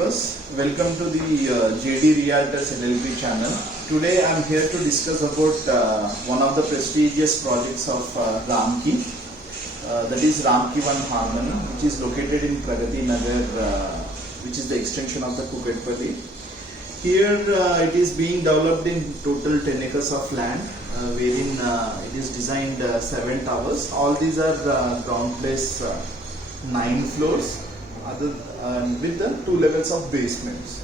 viewers, welcome to the JD Realtors LLP channel. Today I am here to discuss about one of the prestigious projects of Ramki, that is Ramki One Harmony, which is located in Pragati Nagar, which is the extension of the Kukatpalli. Here it is being developed in total 10 acres of land, wherein it is designed 7 towers. All these are ground place 9 floors. With the 2 levels of basements.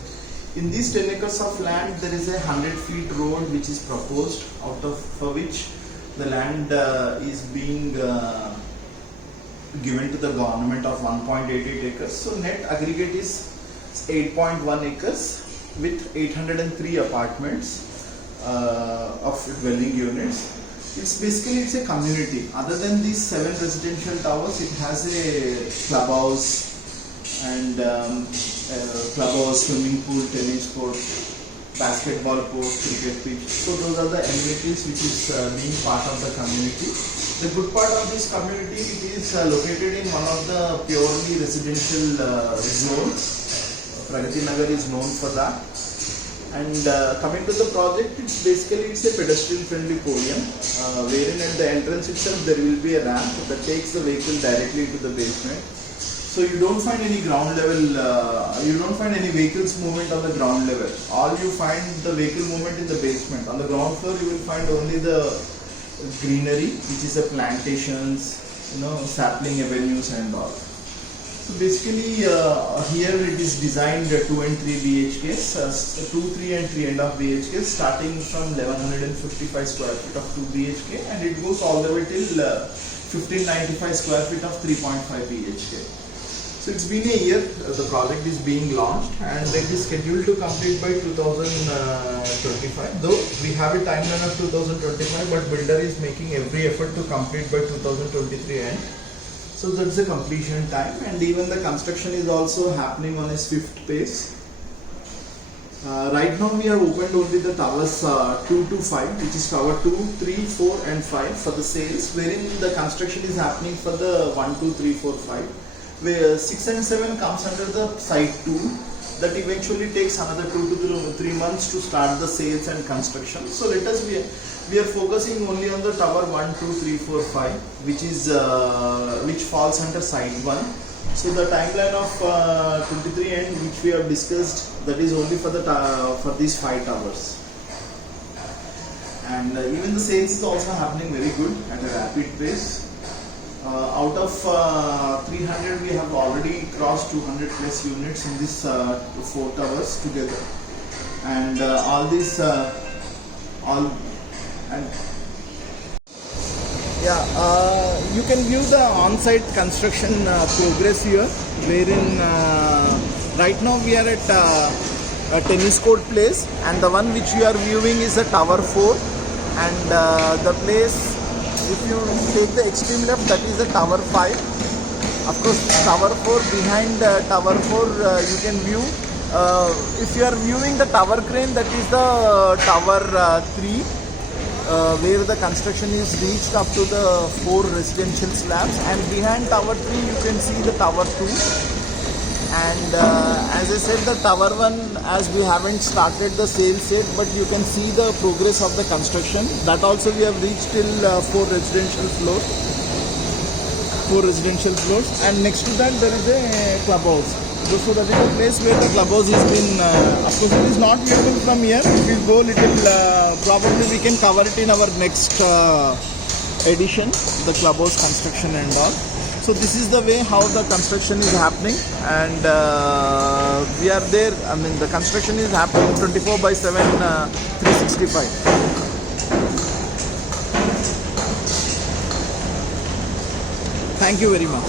In these 10 acres of land, there is a 100 feet road which is proposed, out of for which the land is being given to the government of 1.88 acres. So net aggregate is 8.1 acres with 803 apartments of dwelling units. It's a community. Other than these 7 residential towers, it has a clubhouse and clubhouse, swimming pool, tennis court, basketball court, cricket pitch. So those are the amenities which is being part of the community. The good part of this community, it is located in one of the purely residential zones. Pragati Nagar is known for that. And coming to the project, it's a pedestrian friendly podium, wherein at the entrance itself there will be a ramp that takes the vehicle directly to the basement. So you don't find any ground level, you don't find any vehicles movement on the ground level. All you find the vehicle movement in the basement. On the ground floor you will find only the greenery, which is the plantations, sapling avenues and all. So basically here it is designed 2 and 3 BHKs, 2, 3 and 3.5 BHKs, starting from 1155 square feet of 2 BHK, and it goes all the way till 1595 square feet of 3.5 BHK. So it's been a year, the project is being launched, and it is scheduled to complete by 2025. Though we have a timeline of 2025, but builder is making every effort to complete by 2023 end. So that's the completion time, and even the construction is also happening on a swift pace. Right now we have opened only the towers 2 to 5, which is tower 2, 3, 4 and 5 for the sales, wherein the construction is happening for the 1, 2, 3, 4, 5. Where 6 and 7 comes under the site 2, that eventually takes another 2 to 3 months to start the sales and construction. So let us we are focusing only on the tower 1, 2, 3, 4, 5, which is which falls under site 1. So the timeline of 23 end, which we have discussed, that is only for the for these 5 towers. And even the sales is also happening very good at a rapid pace. Out of 300, we have already crossed 200 plus units in this 4 towers together, and all these you can view the on-site construction progress here, wherein right now we are at a tennis court place, and the one which you are viewing is a tower 4, and the place, if you take the extreme left, that is the tower 5. Of course, tower 4, behind tower 4 you can view, if you are viewing the tower crane, that is the tower 3, where the construction is reached up to the 4 residential slabs, and behind tower 3 you can see the tower 2. And as I said, the tower 1, as we haven't started the sales yet, but you can see the progress of the construction. That also we have reached till 4 residential floors, and next to that there is a clubhouse. So that is the place where the clubhouse has been, of course it is not visible from here. If we go little, probably we can cover it in our next edition, the clubhouse construction and all. So this is the way how the construction is happening, and we are there. I mean, the construction is happening 24/7, 365. Thank you very much.